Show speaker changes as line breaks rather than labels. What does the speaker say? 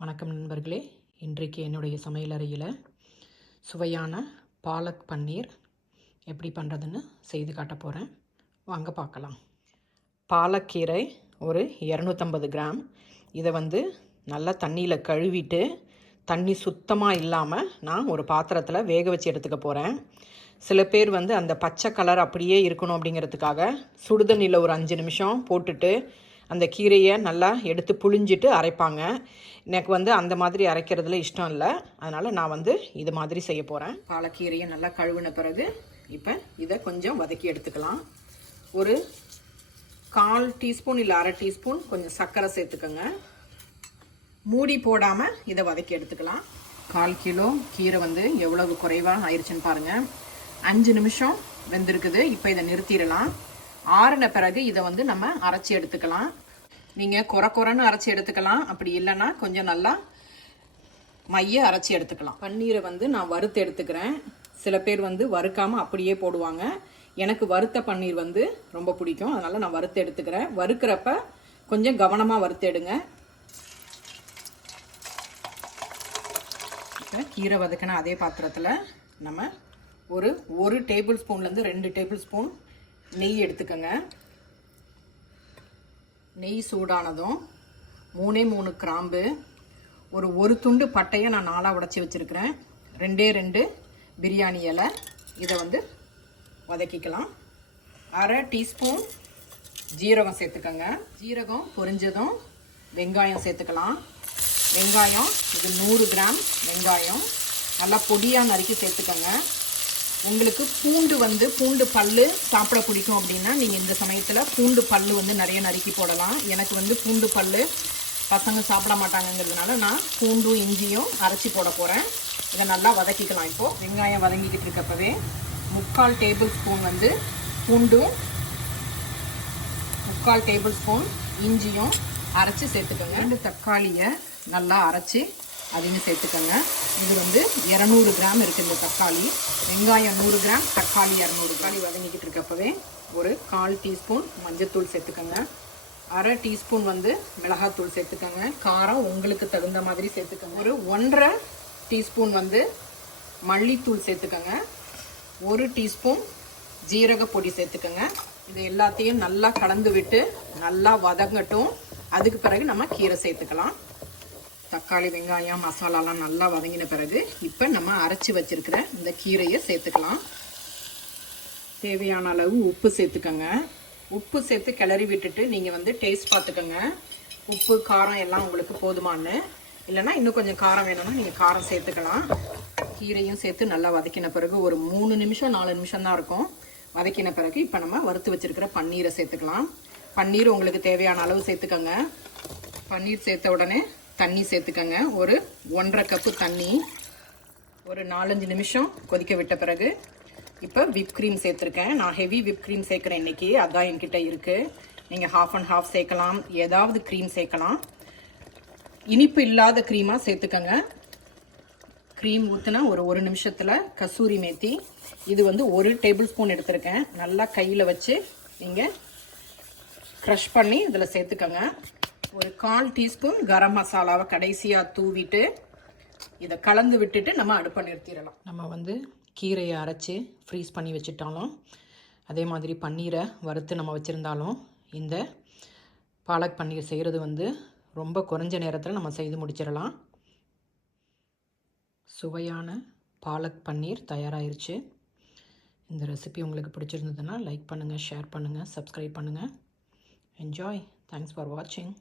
வணக்கம் நண்பர்களே. இன்றைக்கு என்னுடைய சமையலறையில் சுவையான பாலக் பன்னீர் எப்படி பண்ணுறதுன்னு செய்து காட்ட போகிறேன் வாங்க பார்க்கலாம். பாலக்கீரை ஒரு இரநூத்தம்பது கிராம். இதை வந்து நல்லா தண்ணியில் கழுவிட்டு தண்ணி சுத்தமாக இல்லாமல் நான் ஒரு பாத்திரத்தில் வேக வச்சு எடுத்துக்க போகிறேன் சில பேர் வந்து அந்த பச்சை கலர் அப்படியே இருக்கணும் அப்படிங்கிறதுக்காக சுடுதண்ணியில் ஒரு அஞ்சு நிமிஷம் போட்டுட்டு அந்த கீரையை நல்லா எடுத்து புழிஞ்சிட்டு அரைப்பாங்க. எனக்கு வந்து அந்த மாதிரி அரைக்கிறதுல இஷ்டம் இல்லை. அதனால் நான் வந்து இது மாதிரி செய்ய போகிறேன் பாலக்கீரையை நல்லா கழுவின பிறகு இப்போ இதை கொஞ்சம் வதக்கி எடுத்துக்கலாம். ஒரு கால் டீஸ்பூன் இல்லை அரை டீஸ்பூன் கொஞ்சம் சர்க்கரை சேர்த்துக்கோங்க. மூடி போடாமல் இதை வதக்கி எடுத்துக்கலாம். கால் கிலோ கீரை வந்து எவ்வளவு குறைவாக ஆயிடுச்சுன்னு பாருங்கள் அஞ்சு நிமிஷம் வெந்திருக்குது. இப்போ இதை நிறுத்திடலாம். ஆறின பிறகு இதை வந்து நம்ம அரைச்சி எடுத்துக்கலாம். நீங்கள் குறை குறைன்னு அரைச்சி எடுத்துக்கலாம். அப்படி இல்லைன்னா கொஞ்சம் நல்லா மைய அரைச்சி எடுத்துக்கலாம். பன்னீரை வந்து நான் வறுத்து எடுத்துக்கிறேன். சில பேர் வந்து வறுக்காமல் அப்படியே போடுவாங்க. எனக்கு வறுத்த பன்னீர் வந்து ரொம்ப பிடிக்கும். அதனால் நான் வறுத்து எடுத்துக்கிறேன். வறுக்கிறப்ப கொஞ்சம் கவனமாக வறுத்து எடுங்க. இப்போ கீரை வதக்கின அதே பாத்திரத்தில் நம்ம ஒரு ஒரு டேபிள் ஸ்பூன்லேருந்து ரெண்டு டேபிள் ஸ்பூன் நெய் எடுத்துக்கோங்க. நெய் சூடானதும் மூணே மூணு கிராம்பு ஒரு ஒரு துண்டு பட்டையை நான் நாளாக உடச்சி வச்சுருக்கிறேன். ரெண்டே ரெண்டு பிரியாணி இலை. இதை வந்து வதக்கிக்கலாம். அரை டீஸ்பூன் ஜீரகம் சேர்த்துக்கோங்க. ஜீரகம் பொரிஞ்சதும் வெங்காயம் சேர்த்துக்கலாம். வெங்காயம் இது நூறு கிராம் வெங்காயம். நல்லா பொடியாக நறுக்கி சேர்த்துக்கோங்க. உங்களுக்கு பூண்டு வந்து பூண்டு பல் சாப்பிட பிடிக்கும் அப்படின்னா நீங்கள் இந்த சமயத்தில் பூண்டு பல் வந்து நிறைய நறுக்கி போடலாம். எனக்கு வந்து பூண்டு பல் பசங்க சாப்பிட மாட்டாங்கங்கிறதுனால நான் பூண்டும் இஞ்சியும் அரைச்சி போட போகிறேன் இதை நல்லா வதக்கிக்கலாம் இப்போது வெங்காயம் வதங்கிக்கிட்டு இருக்கப்பவே முக்கால் டேபிள் ஸ்பூன் வந்து பூண்டும் முக்கால் டேபிள் ஸ்பூன் இஞ்சியும் அரைச்சி சேர்த்துக்கோங்க. ரெண்டு தக்காளியை நல்லா அரைச்சி அதையும் சேர்த்துக்கோங்க. இது வந்து இரநூறு கிராம் இருக்குது இந்த தக்காளி. வெங்காயம் நூறு கிராம் தக்காளி இரநூறு தக்காளி வதங்கிக்கிட்டு இருக்கப்பவே ஒரு கால் டீஸ்பூன் மஞ்சத்தூள் சேர்த்துக்கோங்க. அரை டீஸ்பூன் வந்து மிளகாத்தூள் சேர்த்துக்கோங்க. காரம் உங்களுக்கு தகுந்த மாதிரி சேர்த்துக்கோங்க. ஒரு ஒன்றரை டீஸ்பூன் வந்து மல்லித்தூள் சேர்த்துக்கோங்க. ஒரு டீஸ்பூன் ஜீரக பொடி சேர்த்துக்கோங்க. இது எல்லாத்தையும் நல்லா கலந்து விட்டு நல்லா வதங்கட்டும். அதுக்கு பிறகு நம்ம கீரை சேர்த்துக்கலாம். தக்காளி வெங்காயம் மசாலாலாம் நல்லா வதங்கின பிறகு இப்போ நம்ம அரைச்சி வச்சுருக்கிற இந்த கீரையை சேர்த்துக்கலாம். தேவையான அளவு உப்பு சேர்த்துக்கோங்க. உப்பு சேர்த்து கிளறி விட்டுட்டு நீங்கள் வந்து டேஸ்ட் பார்த்துக்கோங்க. உப்பு காரம் எல்லாம் உங்களுக்கு போதுமானு இல்லைன்னா இன்னும் கொஞ்சம் காரம் வேணும்னா நீங்கள் காரம் சேர்த்துக்கலாம். கீரையும் சேர்த்து நல்லா வதக்கின பிறகு ஒரு மூணு நிமிஷம் நாலு நிமிஷம் தான் இருக்கும். வதக்கின பிறகு இப்போ நம்ம வறுத்து வச்சுருக்கிற பன்னீரை சேர்த்துக்கலாம். பன்னீர் உங்களுக்கு தேவையான அளவு சேர்த்துக்கோங்க. பன்னீர் சேர்த்த உடனே தண்ணி சேர்த்துக்கோங்க. ஒரு ஒன்றரை கப்பு தண்ணி ஒரு நாலஞ்சு நிமிஷம் கொதிக்க விட்ட பிறகு இப்போ விப் க்ரீம் சேர்த்துருக்கேன். நான் ஹெவி விப் க்ரீம் சேர்க்குறேன் இன்றைக்கி அதான் என்கிட்ட இருக்குது நீங்கள் ஹாஃப் அண்ட் ஹாஃப் சேர்க்கலாம். ஏதாவது க்ரீம் சேர்க்கலாம். இனிப்பு இல்லாத க்ரீமாக சேர்த்துக்கோங்க. க்ரீம் ஊற்றினா ஒரு ஒரு நிமிஷத்தில் கசூரி மேத்தி. இது வந்து ஒரு டேபிள் ஸ்பூன் எடுத்திருக்கேன். நல்லா கையில் வச்சு நீங்கள் க்ரஷ் பண்ணி இதில் சேர்த்துக்கோங்க. ஒரு கால் டீஸ்பூன் கரம் மசாலாவை கடைசியாக தூவிட்டு இதை கலந்து விட்டுட்டு நம்ம அடுப்பை நிறுத்திடலாம். நம்ம வந்து கீரையை அரைச்சி ஃப்ரீஸ் பண்ணி வச்சுட்டாலும் அதே மாதிரி பன்னீரை வறுத்து நம்ம வச்சுருந்தாலும் இந்த பாலக் பன்னீர் செய்கிறது வந்து ரொம்ப குறைஞ்ச நேரத்தில் நம்ம செய்து முடிச்சிடலாம். சுவையான பாலக் பன்னீர் தயாராகிருச்சு இந்த ரெசிபி உங்களுக்கு பிடிச்சிருந்ததுன்னா லைக் பண்ணுங்கள் ஷேர் பண்ணுங்கள் சப்ஸ்கிரைப் பண்ணுங்கள் என்ஜாய் தேங்க்ஸ் ஃபார் வாட்சிங்